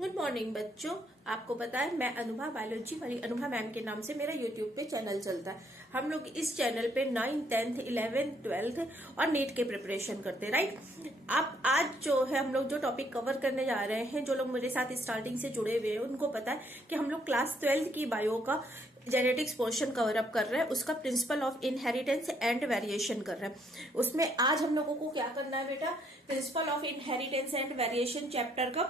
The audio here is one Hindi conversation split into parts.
गुड मॉर्निंग बच्चों। आपको पता है मैं अनुभा बायोलॉजी वाली अनुभा मैम के नाम से मेरा यूट्यूब पे चैनल चलता है। हम लोग इस चैनल पे 9th 10th 11th 12th और नीट के प्रिपरेशन करते हैं, राइट। आप आज जो है हम लोग जो टॉपिक कवर करने जा रहे हैं, जो लोग मेरे साथ स्टार्टिंग से जुड़े हुए हैं उनको पता है कि हम लोग क्लास 12th की बायो का जेनेटिक्स पोर्शन कवर अप कर रहे हैं। उसका principle of inheritance and variation कर रहे हैं। उसमें आज हम लोगों को क्या करना है बेटा, principle of inheritance and variation chapter का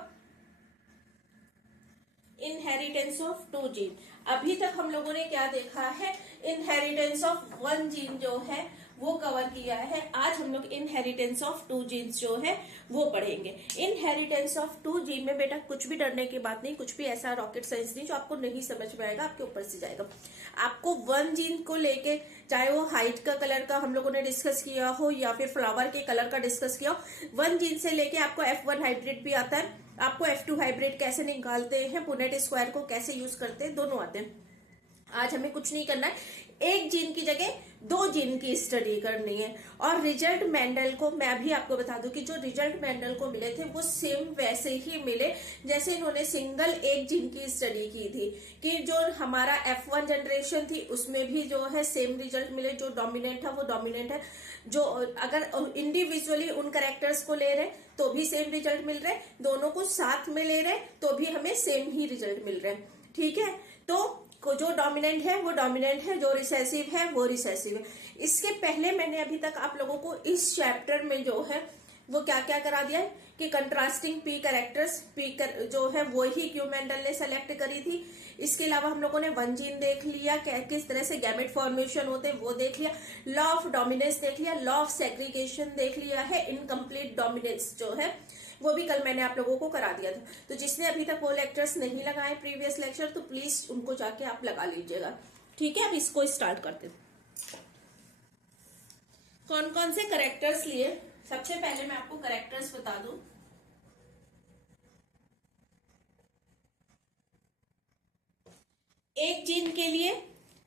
इनहेरिटेंस ऑफ 2 जीन। अभी तक हम लोगों ने क्या देखा है, इनहेरिटेंस ऑफ 1 जीन जो है वो कवर किया है। आज हम लोग इनहेरिटेंस ऑफ 2 जीन्स जो है वो पढ़ेंगे। इनहेरिटेंस ऑफ 2 जीन में बेटा कुछ भी डरने की बात नहीं, कुछ भी ऐसा रॉकेट साइंस नहीं जो आपको नहीं समझ में आएगा, आपके ऊपर से जाएगा। आपको 1 जीन को लेके, चाहे वो हाइट का कलर का हम लोगों ने डिस्कस किया हो या फिर फ्लावर के कलर का डिस्कस किया हो, 1 जीन से लेके आपको F1 हाइब्रिड भी आता है, आपको F2 हाइब्रिड कैसे निकालते हैं, पुनेट स्क्वायर को कैसे यूज करते हैं, दोनों आते हैं। आज हमें कुछ नहीं करना है, एक जीन की जगह 2 जीन की स्टडी करनी है। और रिजल्ट मेंडल को मैं भी आपको बता दूं कि जो रिजल्ट मेंडल को मिले थे वो सेम वैसे ही मिले जैसे इन्होंने सिंगल एक जीन की स्टडी की थी। कि जो हमारा F1 जनरेशन थी उसमें भी जो है सेम रिजल्ट मिले, जो डोमिनेंट था वो डोमिनेंट है। जो अगर इंडिविजुअली उन कैरेक्टर्स को ले रहे तो भी सेम रिजल्ट मिल रहे, दोनों को साथ में ले रहे तो भी हमें सेम ही रिजल्ट मिल रहे। ठीक है, तो जो डोमिनेंट है वो डोमिनेंट है, जो रिसेसिव है वो रिसेसिव है। इसके पहले मैंने अभी तक आप लोगों को इस चैप्टर में जो है वो क्या क्या करा दिया है कि कंट्रास्टिंग पी कैरेक्टर्स जो है वो ही क्यू मेंडल ने सेलेक्ट करी थी। इसके अलावा हम लोगों ने 1 जीन देख लिया, किस तरह से गैमेट फॉर्मेशन होते हैं वो देख लिया, लॉ ऑफ डोमिनेंस देख लिया, लॉ ऑफ सेग्रीगेशन देख लिया है, इनकम्प्लीट डोमिनेंस जो है वो भी कल मैंने आप लोगों को करा दिया था। तो जिसने अभी तक वो लेक्चर्स नहीं लगाए प्रीवियस लेक्चर, तो प्लीज उनको जाके आप लगा लीजिएगा। ठीक है, अब इसको स्टार्ट करते हैं। कौन कौन से करेक्टर्स लिए, सबसे पहले मैं आपको करेक्टर्स बता दूं। एक जीन के लिए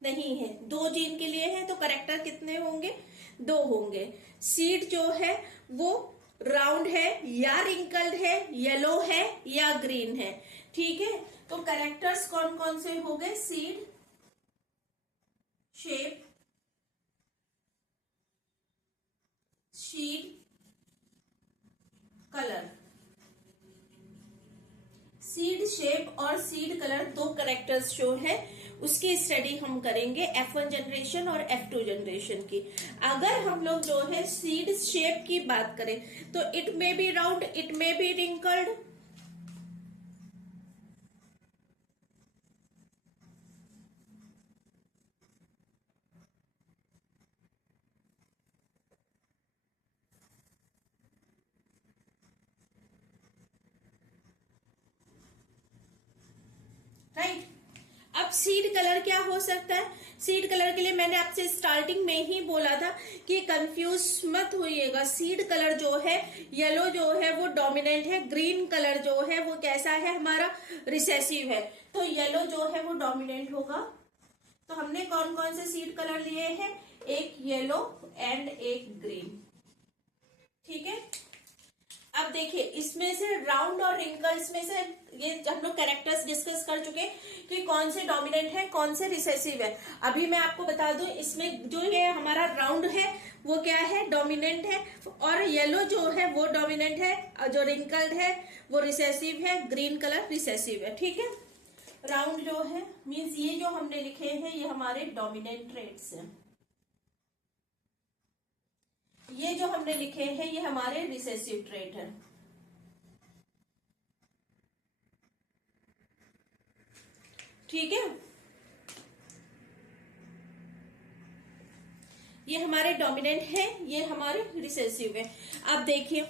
नहीं है, 2 जीन के लिए है, तो करेक्टर कितने होंगे, 2 होंगे। सीड जो है वो राउंड है या रिंकल्ड है, येलो है या ग्रीन है। ठीक है, तो कैरेक्टर्स कौन कौन से हो गए, seed, shape, seed, colour. Seed, shape और सीड कलर 2 कैरेक्टर्स जो है उसकी स्टडी हम करेंगे F1 जनरेशन और F2 जनरेशन की। अगर हम लोग जो है सीड शेप की बात करें तो it may be round, it may be wrinkled, right. अब सीड कलर क्या हो सकता है, सीड कलर के लिए मैंने आपसे स्टार्टिंग में ही बोला था कि कंफ्यूज मत होइएगा। सीड कलर जो है, येलो जो है वो डोमिनेंट है, ग्रीन कलर जो है वो कैसा है, हमारा रिसेसिव है। तो येलो जो है वो डोमिनेंट होगा। तो हमने कौन कौन से सीड कलर लिए हैं, एक येलो एंड एक ग्रीन। ठीक है, अब देखिए इसमें से राउंड और रिंकल्स में से ये हम लोग कैरेक्टर्स डिस्कस कर चुके कि कौन से डोमिनेंट है कौन से रिसेसिव है। अभी मैं आपको बता दूं, इसमें जो ये हमारा राउंड है वो क्या है, डोमिनेंट है, और येलो जो है वो डोमिनेंट है, और जो रिंकल्ड है वो रिसेसिव है, ग्रीन कलर रिसेसिव है। ठीक है, राउंड जो है मीन्स ये जो हमने लिखे हैं ये हमारे डोमिनेंट ट्रेट्स हैं, ये जो हमने लिखे हैं ये हमारे रिसेसिव ट्रेट है। ठीक है, ये हमारे डोमिनेंट है, ये हमारे रिसेसिव है। अब देखिए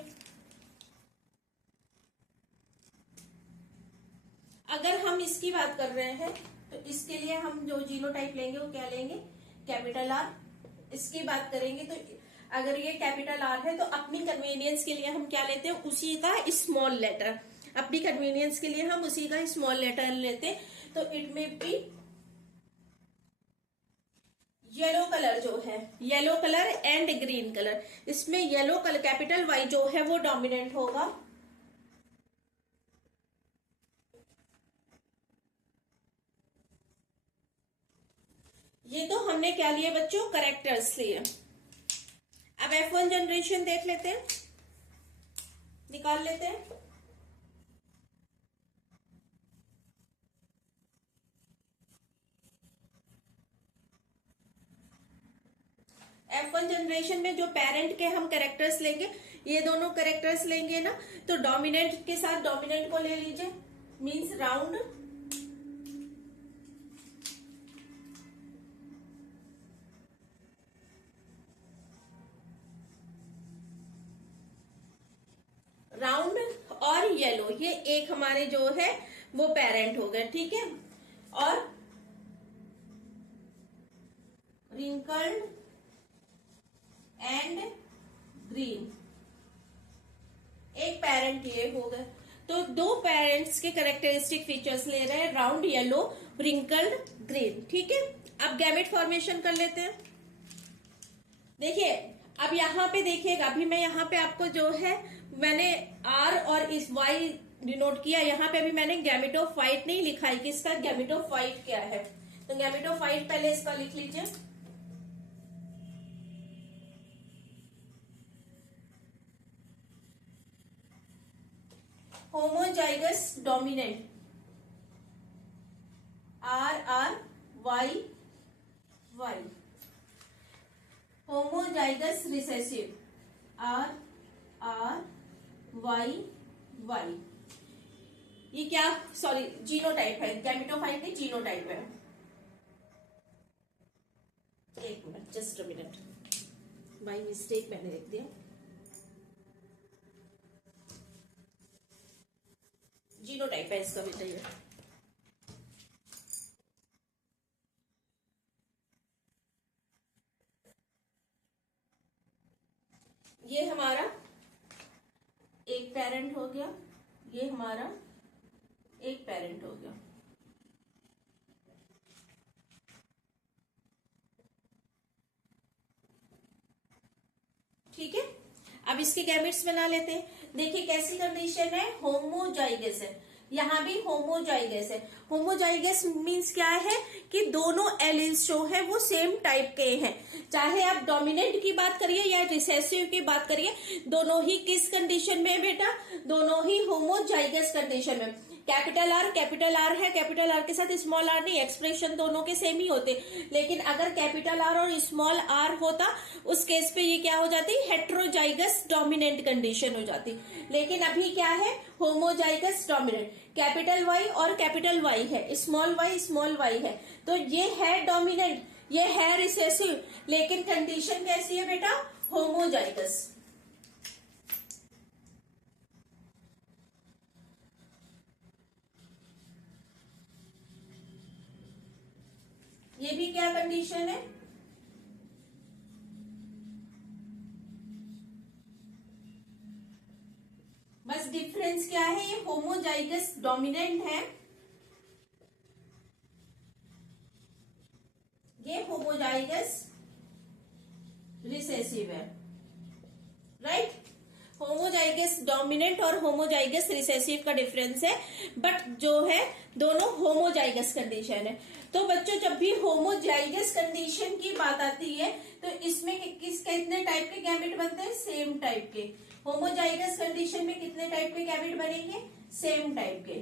अगर हम इसकी बात कर रहे हैं तो इसके लिए हम जो जीनोटाइप लेंगे वो क्या लेंगे, कैपिटल आर। इसकी बात करेंगे तो अगर ये कैपिटल आर है तो अपनी कन्वीनियंस के लिए हम क्या लेते हैं, उसी का स्मॉल लेटर। अपनी कन्वीनियंस के लिए हम उसी का स्मॉल लेटर लेते हैं। तो इट में बी येलो कलर जो है, yellow colour and green colour, इसमें येलो कलर कैपिटल वाई जो है वो डोमिनेंट होगा, हमने क्या लिए बच्चों, करेक्टर्स लिए। अब F1 जनरेशन देख लेते हैं, निकाल लेते हैं। F1 जनरेशन में जो पेरेंट के हम कैरेक्टर्स लेंगे, ये दोनों कैरेक्टर्स लेंगे ना, तो डोमिनेंट के साथ डोमिनेंट को ले लीजिए, मींस राउंड, राउंड और येलो, ये एक हमारे जो है वो पेरेंट हो गए, ठीक है। और रिंकल्ड एंड ग्रीन एक पेरेंट ये हो गए। तो दो पेरेंट्स के कैरेक्टरिस्टिक फीचर्स ले रहे हैं, राउंड, येलो, रिंकल्ड, ग्रीन, ठीक है। अब गैमेट फॉर्मेशन कर लेते हैं। देखिए अब यहाँ पे देखिएगा, अभी मैं यहाँ पे आपको जो है मैंने आर और इस वाई डिनोट किया, यहाँ पे अभी मैंने गैमेटोफाइट नहीं लिखा है कि इसका गैमेटोफाइट क्या है, तो गैमेटोफाइट पहले इसका लिख लीजिए। Homozygous dominant, R R Y Y. Homozygous recessive, R R Y Y. ये क्या, सॉरी जीनोटाइप है, गैमेटोफाइट नहीं जीनोटाइप है। एक minute, just a minute, by mistake मैंने लिख दिया, जीनोटाइप है इसका बेटा। ये हमारा एक पेरेंट हो गया, ये हमारा एक पेरेंट हो गया, ठीक है। अब इसके गैमेट्स बना लेते हैं। देखिए कैसी कंडीशन है, होमोजाइगस है, यहाँ भी होमोजाइगस है। होमोजाइगस मींस क्या है कि दोनों एलील्स जो है वो सेम टाइप के हैं, चाहे आप डोमिनेंट की बात करिए या रिसेसिव की बात करिए, दोनों ही किस कंडीशन में है बेटा, दोनों ही होमोजाइगस कंडीशन में। कैपिटल आर है, कैपिटल आर के साथ स्मॉल आर नहीं, एक्सप्रेशन दोनों के सेम ही होते, लेकिन अगर कैपिटल आर और स्मॉल आर होता उस केस पे ये क्या हो जाती, हेट्रोजाइगस डोमिनेंट कंडीशन हो जाती। लेकिन अभी क्या है, होमोजाइगस डोमिनेंट, कैपिटल वाई और कैपिटल वाई है, स्मॉल वाई है, तो ये है डोमिनेंट, ये है रिसेसिव, लेकिन कंडीशन कैसी है बेटा, होमोजाइगस। ये भी क्या कंडीशन है, बस डिफरेंस क्या है, ये होमोजाइगस डोमिनेंट है, ये होमोजाइगस रिसेसिव है, राइट। होमोजाइगस डोमिनेंट और होमोजाइगस रिसेसिव का डिफरेंस है, बट जो है दोनों होमोजाइगस कंडीशन है। तो बच्चों जब भी होमोजाइगस कंडीशन की बात आती है तो इसमें कितने टाइप के गैमेट बनते हैं, सेम टाइप के। होमोजाइगस कंडीशन में कितने टाइप के गैमेट बनेंगे, सेम टाइप के,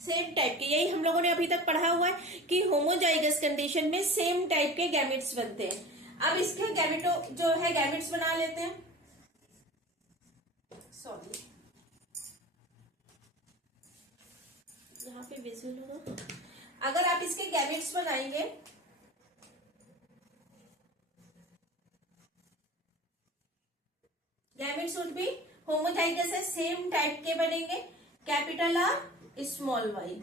सेम टाइप के। यही हम लोगों ने अभी तक पढ़ा हुआ है कि होमोजाइगस कंडीशन में सेम टाइप के गैमेट्स बनते हैं। अब इसके गैमेटो जो है गैमेट्स बना लेते हैं, सॉरी यहाँ पे विजुअल होगा। अगर आप इसके गैमेट्स बनाएंगे, गैमेट्स वुड बी होमोजाइगस है, सेम टाइप के बनेंगे, कैपिटल आर स्मॉल वाई,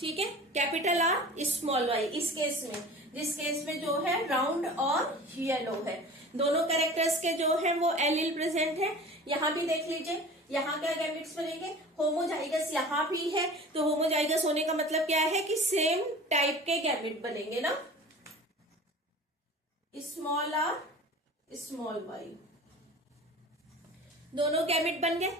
ठीक है, कैपिटल आर स्मॉल वाई। इस केस में, जिस केस में जो है राउंड और येलो है, दोनों कैरेक्टर्स के जो है वो एलील प्रेजेंट है। यहाँ भी देख लीजिए, यहाँ क्या गैमेट्स बनेंगे, होमोजाइगस यहाँ भी है, तो होमोजाइगस होने का मतलब क्या है कि सेम टाइप के गैमेट बनेंगे ना, स्मॉल आर स्मॉल वाई, दोनों गैमेट बन गए।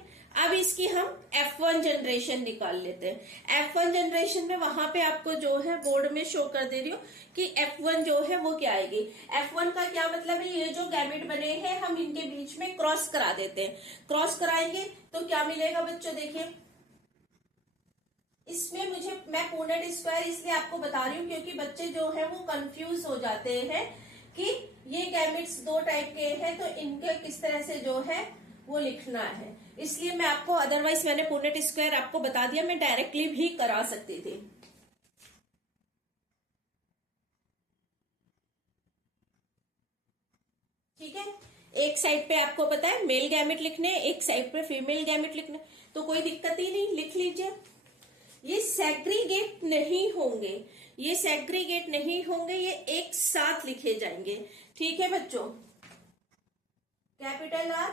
अब इसकी हम F1 जनरेशन निकाल लेते हैं। F1 जनरेशन में वहां पे आपको जो है बोर्ड में शो कर दे रही हूँ कि F1 जो है वो क्या आएगी। F1 का क्या मतलब है, ये जो गैमेट बने हैं हम इनके बीच में क्रॉस करा देते हैं। क्रॉस कराएंगे तो क्या मिलेगा बच्चों, देखिए इसमें मैं पूर्णट स्क्वायर इसलिए आपको बता रही हूँ क्योंकि बच्चे जो है वो कंफ्यूज हो जाते हैं कि ये गैमेट्स दो टाइप के हैं तो इनके किस तरह से जो है वो लिखना है, इसलिए मैं आपको, अदरवाइज मैंने पूर्णट स्क्वायर आपको बता दिया, मैं डायरेक्टली भी करा सकती थी। ठीक है, एक साइड पे आपको पता है मेल गैमेट लिखने, एक साइड पे फीमेल गैमेट लिखने, तो कोई दिक्कत ही नहीं, लिख लीजिए। ये सेग्रीगेट नहीं होंगे, ये सेग्रीगेट नहीं होंगे, ये एक साथ लिखे जाएंगे। ठीक है बच्चों, capital R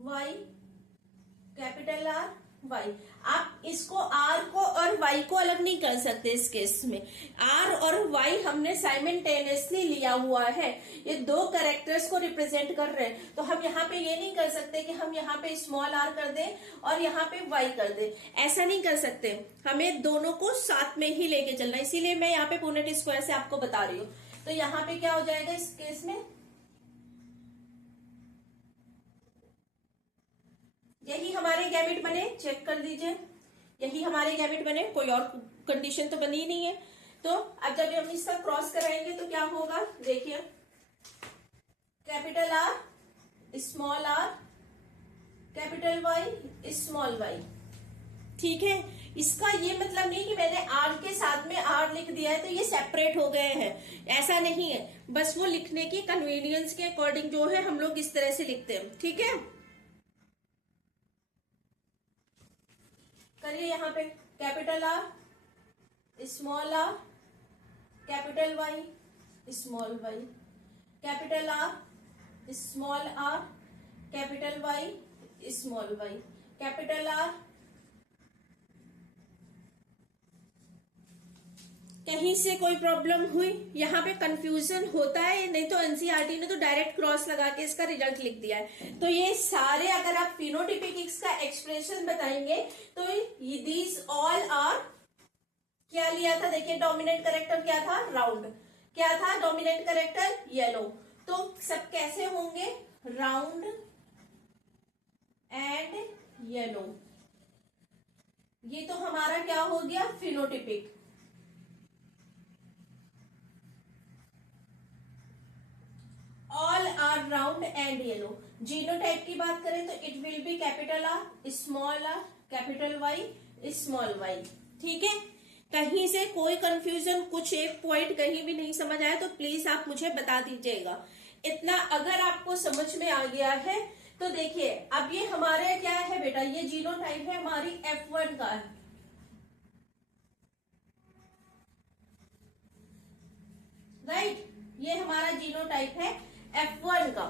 Y, capital R Y. आप इसको आर को और वाई को अलग नहीं कर सकते इस केस में। आर और वाई हमने साइमल्टेनियसली लिया हुआ है, ये दो कैरेक्टर्स को रिप्रेजेंट कर रहे हैं, तो हम यहाँ पे ये नहीं कर सकते कि हम यहाँ पे स्मॉल आर कर दें और यहाँ पे वाई कर दें, ऐसा नहीं कर सकते। हमें दोनों को साथ में ही लेके चलना, इसीलिए मैं यहाँ पे पूर्णट स्क्वायर से आपको बता रही हूँ। तो यहाँ पे क्या हो जाएगा इस केस में, यही हमारे गैमेट बने, चेक कर लीजिए, यही हमारे गैमेट बने, कोई और कंडीशन तो बनी ही नहीं है। तो अब जब हम इसका क्रॉस कराएंगे तो क्या होगा, देखिए capital R small R, capital Y small Y. ठीक है, इसका ये मतलब नहीं कि मैंने आर के साथ में आर लिख दिया है तो ये सेपरेट हो गए हैं, ऐसा नहीं है, बस वो लिखने की कन्वीनियंस के अकॉर्डिंग जो है हम लोग इस तरह से लिखते हैं। ठीक है, करिए यहाँ पे capital R small R, capital Y small Y, capital R small R, capital Y small Y, capital R. कहीं से कोई प्रॉब्लम हुई, यहाँ पे कंफ्यूजन होता है, नहीं तो एनसीईआरटी ने तो डायरेक्ट क्रॉस लगा के इसका रिजल्ट लिख दिया है। तो ये सारे अगर आप फिनोटिपिक्स का एक्सप्रेशन बताएंगे तो दीज ऑल आर, क्या लिया था देखिए, डोमिनेंट कैरेक्टर क्या था, राउंड, क्या था डोमिनेंट कैरेक्टर, येलो, तो सब कैसे होंगे, राउंड एंड येलो। ये तो हमारा क्या हो गया, phenotypic. All are round and yellow. Genotype की बात करें तो it will be capital R small R, capital Y small Y. ठीक है, कहीं से कोई कंफ्यूजन, कुछ एक पॉइंट कहीं भी नहीं समझ आया तो प्लीज आप मुझे बता दीजिएगा। इतना अगर आपको समझ में आ गया है तो देखिए, अब ये हमारे क्या है बेटा, ये जीनोटाइप है हमारी F1 का है, राइट, ये हमारा जीनोटाइप है F1 का,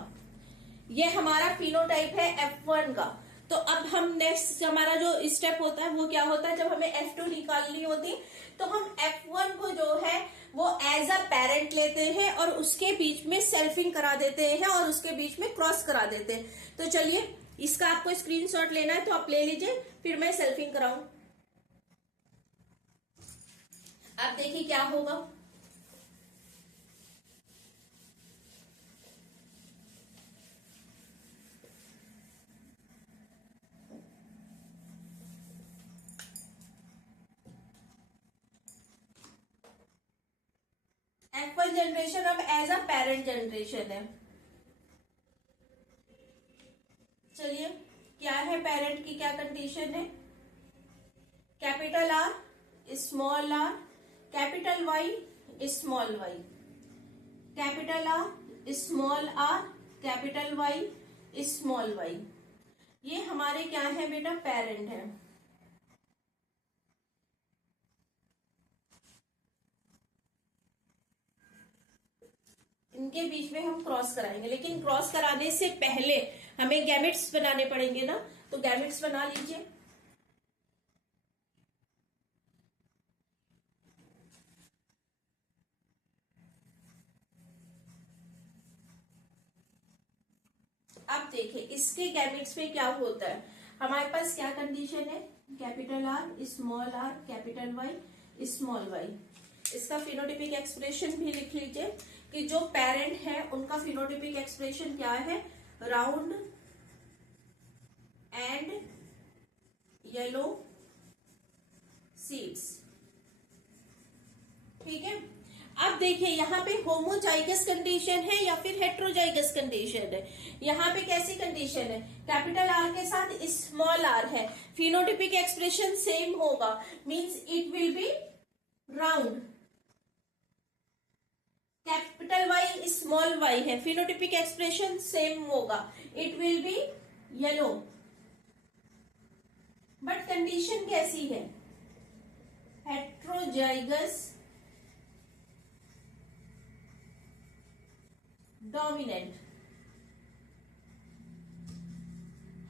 ये हमारा फिनोटाइप है F1 का। तो अब हम नेक्स्ट हमारा जो स्टेप होता है वो क्या होता है, जब हमें F2 निकालनी होती तो हम F1 को जो है वो एज अ पेरेंट लेते हैं और उसके बीच में सेल्फिंग करा देते हैं और उसके बीच में क्रॉस करा देते हैं। तो चलिए, इसका आपको स्क्रीनशॉट लेना है तो आप ले लीजिए, फिर मैं सेल्फिंग कराऊं। अब देखिए क्या होगा, F1 जनरेशन अब एज अ पेरेंट जनरेशन है। चलिए, क्या है पेरेंट की, क्या कंडीशन है, capital R small R, capital Y small Y, capital R small R, capital Y small Y. ये हमारे क्या है बेटा, पेरेंट है। इनके बीच में हम क्रॉस कराएंगे, लेकिन क्रॉस कराने से पहले हमें गैमेट्स बनाने पड़ेंगे ना, तो गैमेट्स बना लीजिए। अब देखिए इसके गैमेट्स में क्या होता है, हमारे पास क्या कंडीशन है, capital R small R capital Y small Y. इसका फिनोटिपिक एक्सप्रेशन भी लिख लीजिए कि जो पेरेंट है उनका फिनोटिपिक एक्सप्रेशन क्या है, राउंड एंड येलो सीड्स। ठीक है, अब देखिए यहाँ पे होमोजाइगस कंडीशन है या फिर हेट्रोजाइगस कंडीशन है। यहाँ पे कैसी कंडीशन है, कैपिटल आर के साथ स्मॉल आर है, फिनोटिपिक एक्सप्रेशन सेम होगा, means it will be round. Capital Y small Y है, फिनोटिपिक एक्सप्रेशन सेम होगा, it will be yellow. But condition कैसी है, हेट्रोजाइगस डोमिनेंट।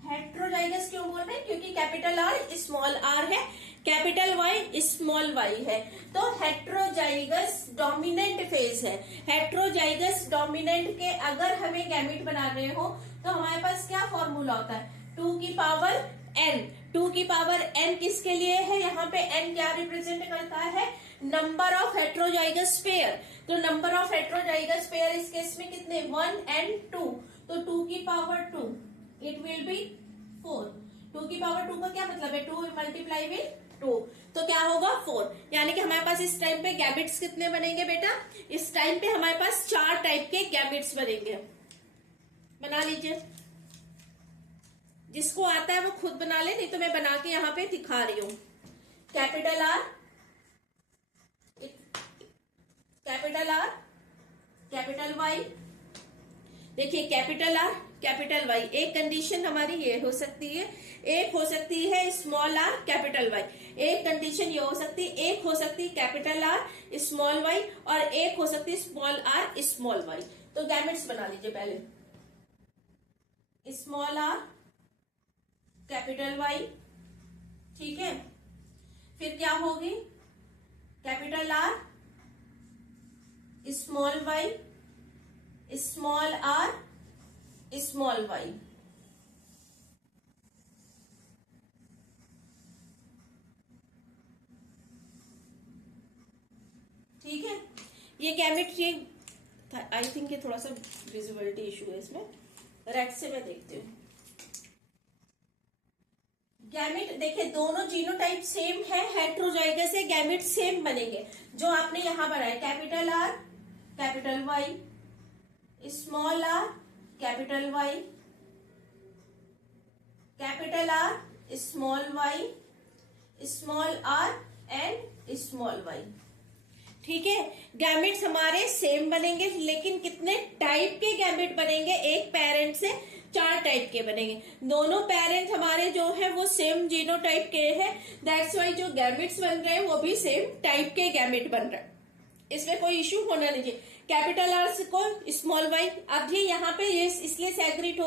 हेट्रोजाइगस क्यों बोल रहे हैं, क्योंकि कैपिटल आर स्मॉल आर है, कैपिटल वाई स्मॉल वाई है, तो हेट्रोजाइगस डोमिनेंट फेज है। हेट्रोजाइगस डोमिनेंट के अगर हमें गैमेट बनाने हो तो हमारे पास क्या फॉर्मूला होता है, 2 की पावर n। 2 की पावर n किसके लिए है, यहाँ पे n क्या रिप्रेजेंट करता है, नंबर ऑफ हेट्रोजाइगस पेयर। तो नंबर ऑफ हेट्रोजाइगस पेयर इस केस में कितने, 1 and 2, तो 2 की पावर 2 इट विल बी 4। 2 की पावर 2 का क्या मतलब है, 2 मल्टीप्लाई विद 2, तो क्या होगा 4। यानी कि हमारे पास इस टाइम पे गैमेट्स कितने बनेंगे बेटा, इस टाइम पे हमारे पास 4 टाइप के गैमेट्स बनेंगे। बना लीजिए, जिसको आता है वो खुद बना ले, नहीं तो मैं बना के यहाँ पे दिखा रही हूँ। Capital R capital Y. देखिए कैपिटल आर कैपिटल वाई, एक कंडीशन हमारी ये हो सकती है, एक हो सकती है स्मॉल आर कैपिटल वाई, एक कंडीशन ये हो सकती है, एक हो सकती है कैपिटल आर स्मॉल वाई और एक हो सकती है स्मॉल आर स्मॉल वाई। तो गैमेट्स बना लीजिए पहले, स्मॉल आर कैपिटल वाई, ठीक है, फिर क्या होगी, capital R small Y small R small Y. ठीक है, ये गैमेट ये आई थिंक ये थोड़ा सा विजिबिलिटी इशू है इसमें, रेड से मैं देखती हूँ। गैमेट देखिए दोनों जीनोटाइप सेम है, हेट्रोजाइगस है, गैमेट सेम बनेंगे। जो आपने यहां बनाया capital R capital Y small R capital Y capital R small Y small R and small Y. ठीक है, गैमेट्स हमारे सेम बनेंगे, लेकिन कितने टाइप के गैमेट बनेंगे, एक पेरेंट से 4 टाइप के बनेंगे। दोनों पेरेंट हमारे जो है वो सेम जीनोटाइप के हैं, दैट्स वाई जो गैमेट्स बन रहे हैं वो भी सेम टाइप के गैमेट बन रहे हैं, इसमें कोई इश्यू होना नहीं चाहिए। कैपिटल आर को स्मॉल वाई, अब ये यहाँ पे ये इसलिए सेग्रीगेट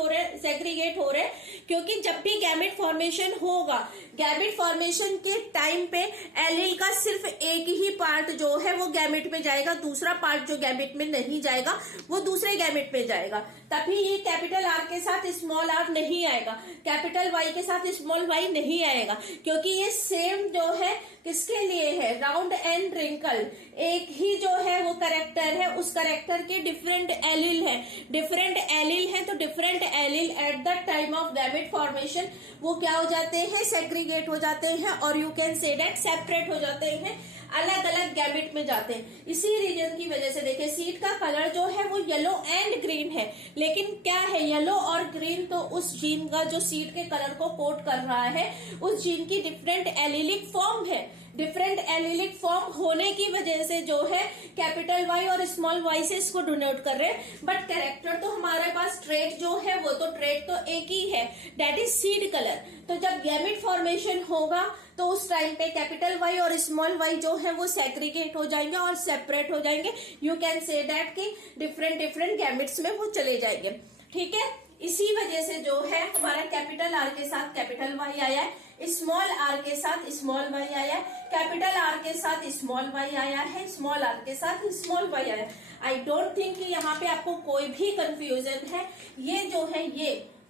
हो रहे हैं क्योंकि जब भी गैमेट फॉर्मेशन होगा, गैमेट फॉर्मेशन के टाइम पे एलील का सिर्फ एक ही पार्ट जो है वो गैमेट में जाएगा, दूसरा पार्ट जो गैमेट में नहीं जाएगा वो दूसरे गैमेट में जाएगा। तभी ये कैपिटल आर के साथ स्मॉल आर नहीं आएगा, कैपिटल वाई के साथ स्मॉल वाई नहीं आएगा, क्योंकि ये सेम जो है किसके लिए है, राउंड एंड रिंकल, एक ही जो है वो करेक्टर है, उस करेक्टर के डिफरेंट एलील है, डिफरेंट एलील है, तो different allele at the time of gamete formation वो क्या हो जाते हैं, सेग्रीगेट हो जाते हैं, और you can say that separate हो जाते हैं, अलग अलग गैमेट में जाते हैं। इसी रीजन की वजह से देखिए सीड का कलर जो है वो येलो एंड ग्रीन है, लेकिन क्या है येलो और ग्रीन तो उस जीन का जो सीड के कलर को कोट कर रहा है, उस जीन की डिफरेंट एलीलिक फॉर्म है। डिफरेंट एलीलिक फॉर्म होने की वजह से जो है कैपिटल वाई और स्मॉल वाई से इसको डिनोट कर रहे हैं, बट कैरेक्टर तो हमारे पास ट्रेट जो है वो तो ट्रेट तो एक ही है, दैट इज सीड कलर। तो जब गैमेट फॉर्मेशन होगा तो उस टाइम पे कैपिटल वाई और स्मॉल वाई जो है वो सेग्रीगेट हो जाएंगे और सेपरेट हो जाएंगे, यू कैन से दैट कि डिफरेंट डिफरेंट गैमेट्स में वो चले जाएंगे। ठीक है, इसी वजह से जो है हमारा कैपिटल आर के साथ कैपिटल वाई आया है, स्मॉल आर के साथ स्मॉल वाई आया है, कैपिटल आर के साथ स्मॉल वाई आया है, स्मॉल आर के साथ स्मॉल वाई आया है। आई डोंट थिंक कि यहाँ पे आपको कोई भी कंफ्यूजन है। ये जो है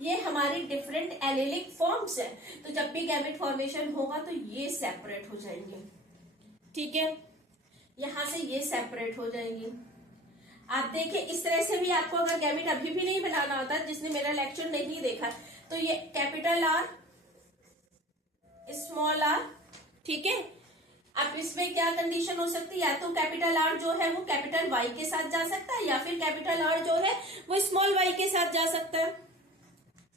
ये हमारी डिफरेंट एलेलिक फॉर्म्स है। तो जब भी गैमेट फॉर्मेशन होगा तो ये सेपरेट हो जाएंगे, ठीक है, यहां से ये सेपरेट हो जाएंगी। आप देखिए इस तरह से भी आपको अगर गैमेट अभी भी नहीं बनाना होता, जिसने मेरा लेक्चर नहीं देखा, तो ये कैपिटल आर स्मॉल आर, ठीक है। अब इसमें क्या कंडीशन हो सकती है, या तो कैपिटल आर जो है वो कैपिटल वाई के साथ जा सकता है, या फिर कैपिटल आर जो है वो स्मॉल वाई के साथ जा सकता है।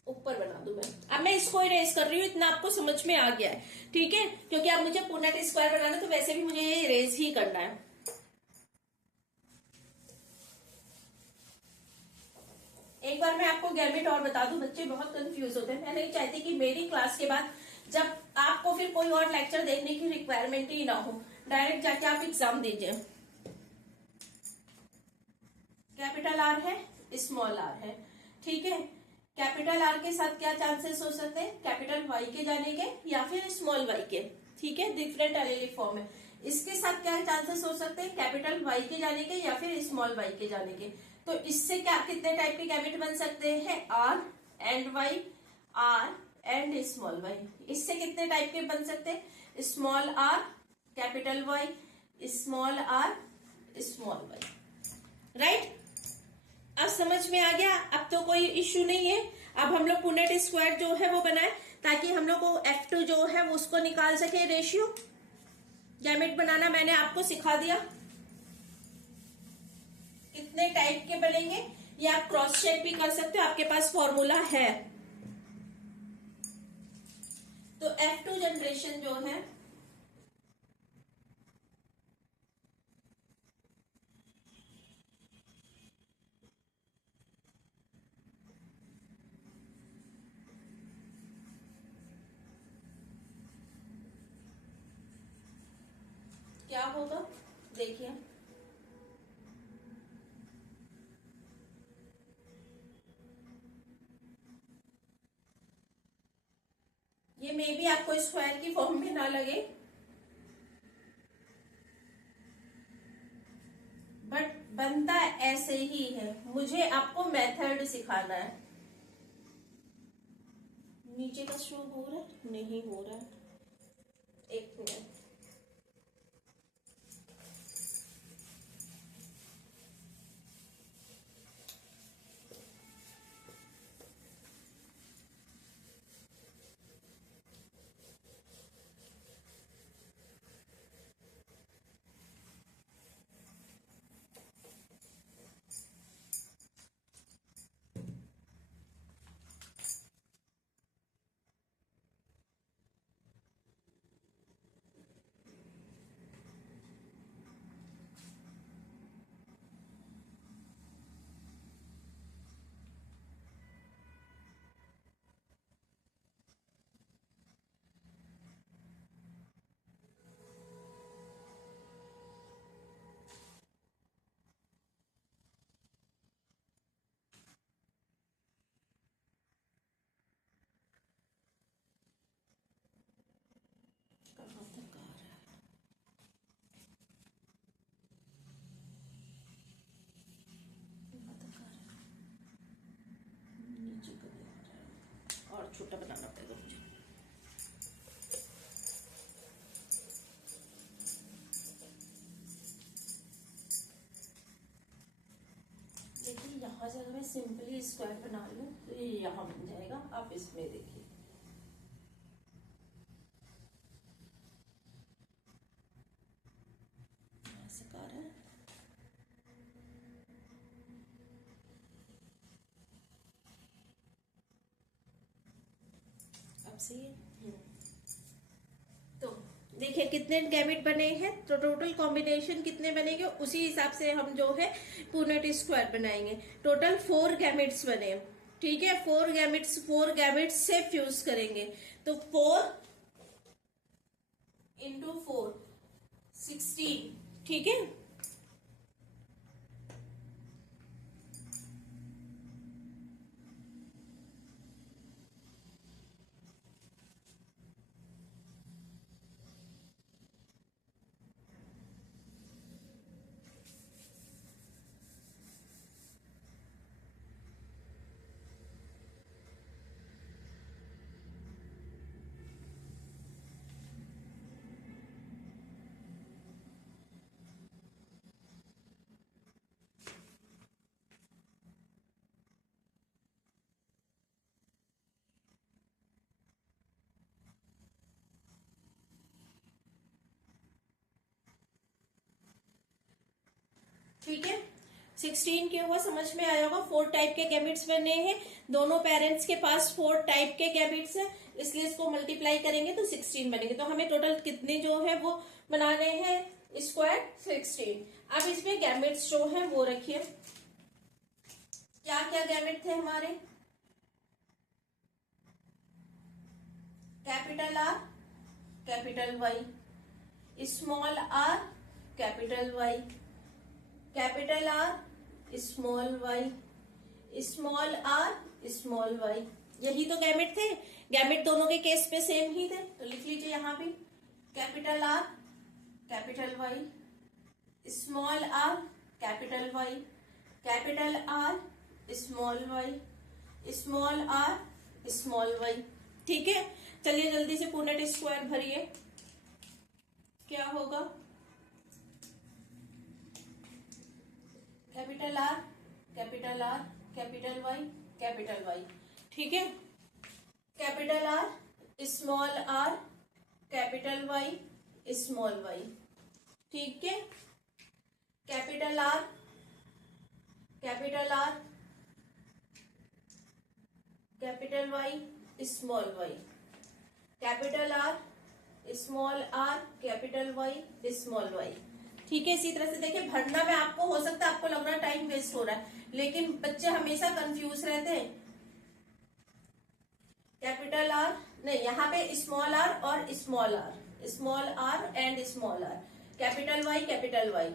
ऊपर बना दूं मैं, अब मैं इसको इरेज कर रही हूँ, इतना आपको समझ में आ गया है, ठीक है, क्योंकि अब मुझे पुनेट स्क्वायर बनाना, तो वैसे भी मुझे ये इरेज ही करना है। एक बार मैं आपको गैमेट और बता दूं, बच्चे बहुत कंफ्यूज होते हैं। मैं नहीं चाहती कि मेरी क्लास के बाद जब आपको फिर कोई और लेक्चर देखने की रिक्वायरमेंट ही ना हो, डायरेक्ट जाके आप एग्जाम दीजिए। कैपिटल आर है, स्मॉल आर है, ठीक है। कैपिटल आर के साथ क्या चांसेस हो सकते हैं, कैपिटल वाई के जाने के या फिर स्मॉल वाई के, ठीक है, डिफरेंट एलेलिक फॉर्म है। इसके साथ क्या चांसेस हो सकते हैं, कैपिटल वाई के जाने के या फिर स्मॉल वाई के जाने के। तो इससे क्या कितने टाइप के गैमेट बन सकते हैं, R and Y, R and small Y. इससे कितने टाइप के बन सकते हैं, small R capital Y, small R small Y, right. अब समझ में आ गया, अब तो कोई इश्यू नहीं है। अब हम लोग पुनेट स्क्वायर जो है वो बनाए, ताकि हम लोग को F2 जो है वो उसको निकाल सके, रेशियो। गैमेट बनाना मैंने आपको सिखा दिया, कितने टाइप के बनेंगे, ये आप क्रॉस चेक भी कर सकते हो, आपके पास फॉर्मूला है। तो F2 जनरेशन जो है क्या होगा, देखिए ये मे भी आपको स्क्वायर की फॉर्म में ना लगे, बट बनता ऐसे ही है। मुझे आपको मेथड सिखाना है। नीचे का शो हो रहा है, नहीं हो रहा है, एक मिनट। कहाँ तक आ रहा है, कहाँ तक आ रहा है, नीचे का नहीं आ रहा है, और छोटा बनाना पड़ेगा मुझे। देखिए यहाँ से अगर मैं सिंपली स्क्वायर बना लूँ तो ये यहाँ बन जाएगा। आप इसमें देखिए, ऐसे कर रहा है, अब सही है। तो देखिए कितने गैमेट बने हैं, तो टोटल कॉम्बिनेशन कितने बनेंगे, उसी हिसाब से हम जो है पुनेट स्क्वायर बनाएंगे। टोटल 4 गैमेट्स बने, ठीक है, 4 गैमेट्स से फ्यूज करेंगे। तो 4 इंटू 4 16, ठीक है। 16 क्यों हुआ समझ में आया होगा। 4 टाइप के गैमेट्स बने हैं, दोनों पेरेंट्स के पास 4 टाइप के गैमेट्स हैं, इसलिए इसको मल्टीप्लाई करेंगे तो 16 बनेंगे। तो हमें टोटल कितने जो है वो बनाने हैं, स्क्वायर 16। अब इसमें गैमेट्स जो है वो रखिए, क्या क्या गैमेट थे हमारे, capital R capital Y, small R capital Y, capital R small Y, small R small Y. यही तो गैमेट थे, गैमेट दोनों के केस पे सेम ही थे, तो लिख लीजिए यहां भी capital R capital Y, small R capital Y, capital R small Y, small R small Y. ठीक है, चलिए जल्दी से पुनेट स्क्वायर भरिए, क्या होगा, capital R capital R capital Y. ठीक है, capital R small R capital Y small Y. ठीक है, capital R capital Y small Y, capital R small R capital Y small Y. ठीक है, इसी तरह से देखिए भरना में आपको हो सकता है आपको लग रहा है टाइम वेस्ट हो रहा है, लेकिन बच्चे हमेशा कंफ्यूज रहते हैं। कैपिटल आर नहीं, यहाँ पे स्मॉल आर और small R and small R, capital Y capital Y,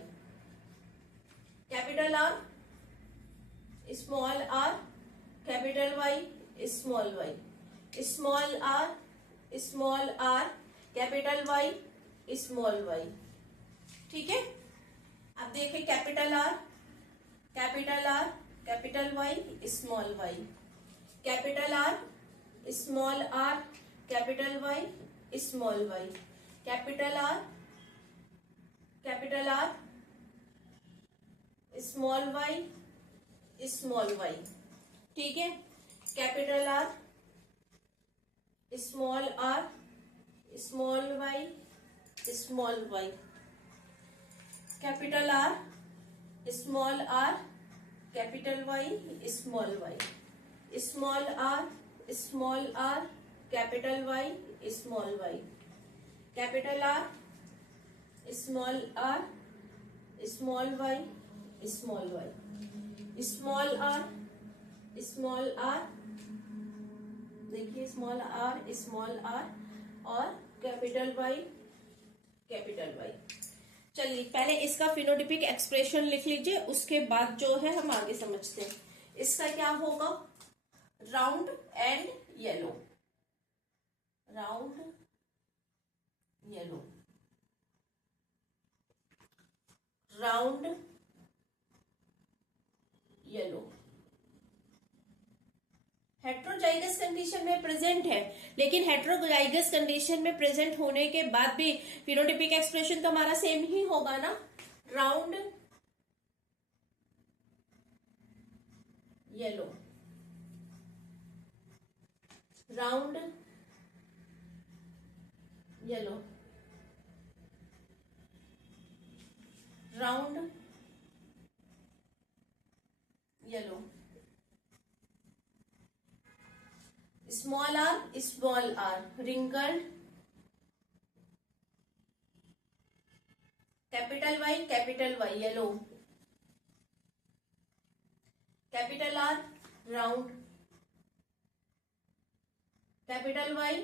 capital R small R capital Y small Y, small R capital Y small Y. ठीक है, अब देखिए capital R capital Y small Y, capital R small R capital Y small Y, capital R small Y. ठीक है, capital R small Y small Y, capital R small capital Y small Y, small R capital Y small Y, capital R small Y small Y, small R देखिए स्मॉल आर और कैपिटल वाई। चलिए पहले इसका फिनोटिपिक एक्सप्रेशन लिख लीजिए, उसके बाद जो है हम आगे समझते हैं। इसका क्या होगा, round and yellow, round yellow, round yellow. Heterozygous condition में प्रेजेंट है, लेकिन हेट्रोजाइगस कंडीशन में प्रेजेंट होने के बाद भी फिनोटिपिक एक्सप्रेशन तो हमारा सेम ही होगा ना, round yellow, round yellow, round yellow, small R wrinkled, capital Y yellow, capital R round, capital Y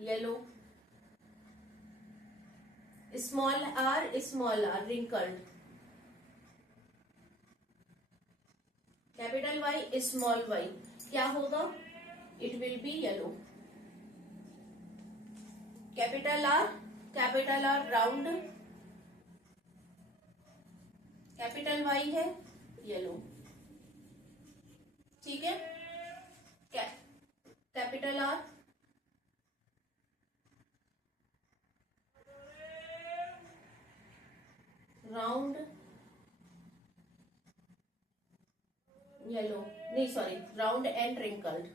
yellow, small R wrinkled, capital Y small Y, क्या होगा, it will be yellow, capital R round, capital Y है येलो। ठीक है, कैपिटल आर राउंड येलो, नहीं sorry, round and wrinkled,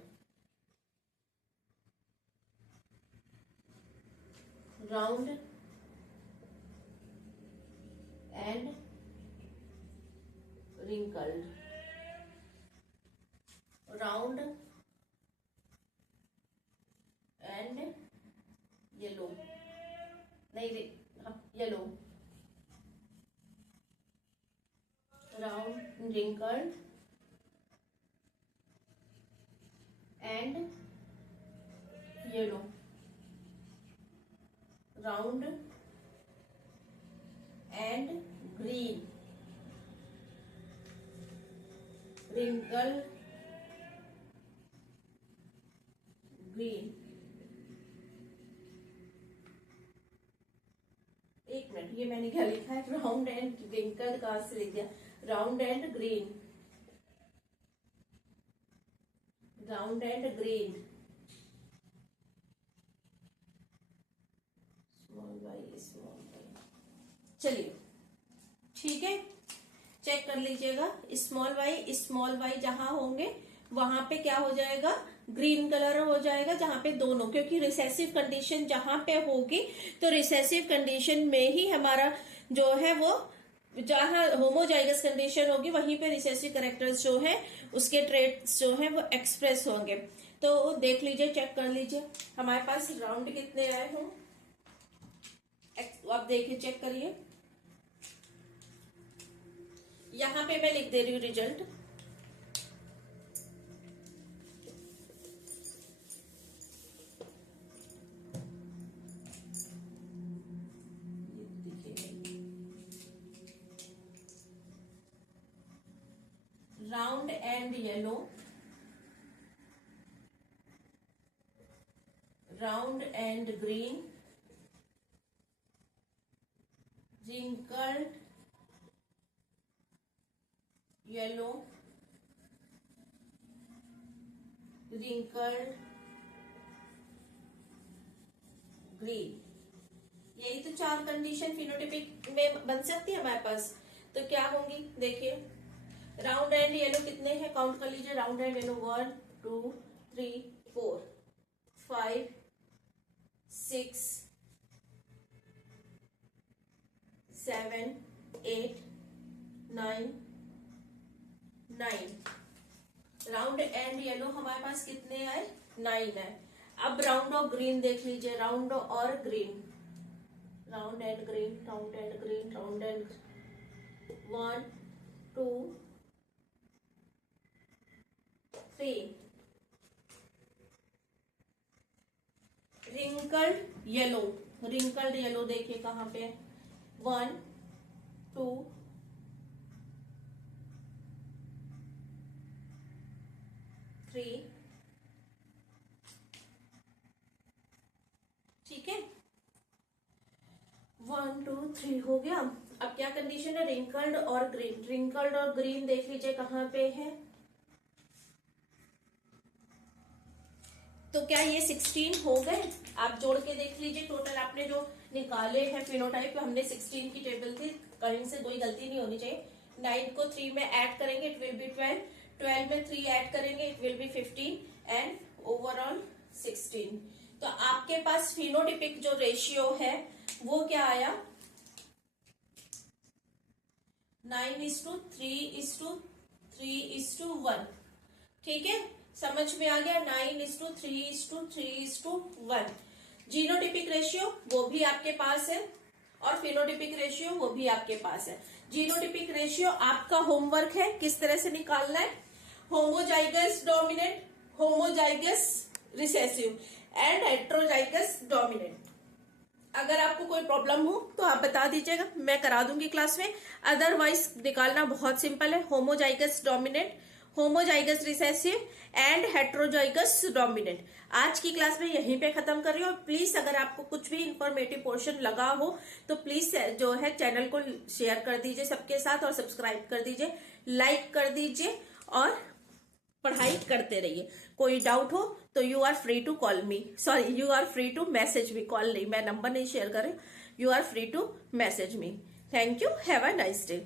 round and wrinkled. wrinkled, round and yellow, नहीं yellow, round, wrinkled and yellow, round and green, wrinkled, green. एक मिनट, ये मैंने क्या लिखा है? राउंड एंड wrinkled कहाँ से लिख दिया? Round and green, round and green, small Y small Y. चलिए ठीक है, चेक कर लीजिएगा। स्मॉल वाई जहां होंगे वहां पे क्या हो जाएगा? ग्रीन कलर हो जाएगा, जहां पे दोनों, क्योंकि रिसेसिव कंडीशन जहां पे होगी तो रिसेसिव कंडीशन में ही हमारा जो है वो, जहां होमोजाइगस कंडीशन होगी वहीं पे रिसेसिव कैरेक्टर्स जो है उसके ट्रेट्स जो है वो एक्सप्रेस होंगे। तो देख लीजिए, चेक कर लीजिए हमारे पास राउंड कितने आए हों। आप देखिए, चेक करिए, यहां पे मैं लिख दे रही हूँ result. Round and yellow, round and green, wrinkled yellow, wrinkled green. यही तो चार कंडीशन फिनोटिपिक में बन सकती है हमारे पास। तो क्या होंगी देखिए, राउंड एंड येलो कितने हैं? काउंट कर लीजिए। Round and yellow 1 2 3 4 5 6 7 8 9 9। Round and yellow हमारे पास कितने आए? 9 है। अब राउंड और ग्रीन देख लीजिए, राउंड और green, round and green, round and green, round and 1 2 3। Wrinkled yellow, wrinkled yellow देखिए कहां पे? 1 2 3। ठीक है, 1 2 3 हो गया। अब क्या कंडीशन है? रिंकल्ड और ग्रीन, रिंकल्ड और ग्रीन देख लीजिए कहां पे है। तो क्या ये 16 हो गए? आप जोड़ के देख लीजिए, टोटल आपने जो निकाले हैं फिनोटाइप, हमने 16 की टेबल थी, कहीं से कोई गलती नहीं होनी चाहिए। 9 को 3 में ऐड करेंगे इट विल बी 12, 12 में 3 ऐड करेंगे it will B 15 and overall 16। तो आपके पास फिनोटिपिक जो रेशियो है वो क्या आया? 9:3:3:1। ठीक है, समझ में आ गया? 9:3:3:1। जीनोटिपिक रेशियो वो भी आपके पास है और फिनोटिपिक रेशियो वो भी आपके पास है। जीनोटिपिक रेशियो आपका होमवर्क है, किस तरह से निकालना है। Homozygous dominant, homozygous recessive and heterozygous dominant. अगर आपको कोई प्रॉब्लम हो तो आप बता दीजिएगा, मैं करा दूंगी क्लास में। अदरवाइज निकालना बहुत सिंपल है, homozygous dominant, homozygous recessive and heterozygous dominant. आज की क्लास में यहीं पे खत्म कर रही हूँ। प्लीज अगर आपको कुछ भी इंफॉर्मेटिव पोर्शन लगा हो तो प्लीज जो है चैनल को शेयर कर दीजिए सबके साथ और सब्सक्राइब कर दीजिए, लाइक कर दीजिए और पढ़ाई करते रहिए। कोई डाउट हो तो you are free to call me, sorry you are free to message me, call नहीं, मैं नंबर नहीं शेयर कर रही, you are free to message me. Thank you, have a nice day.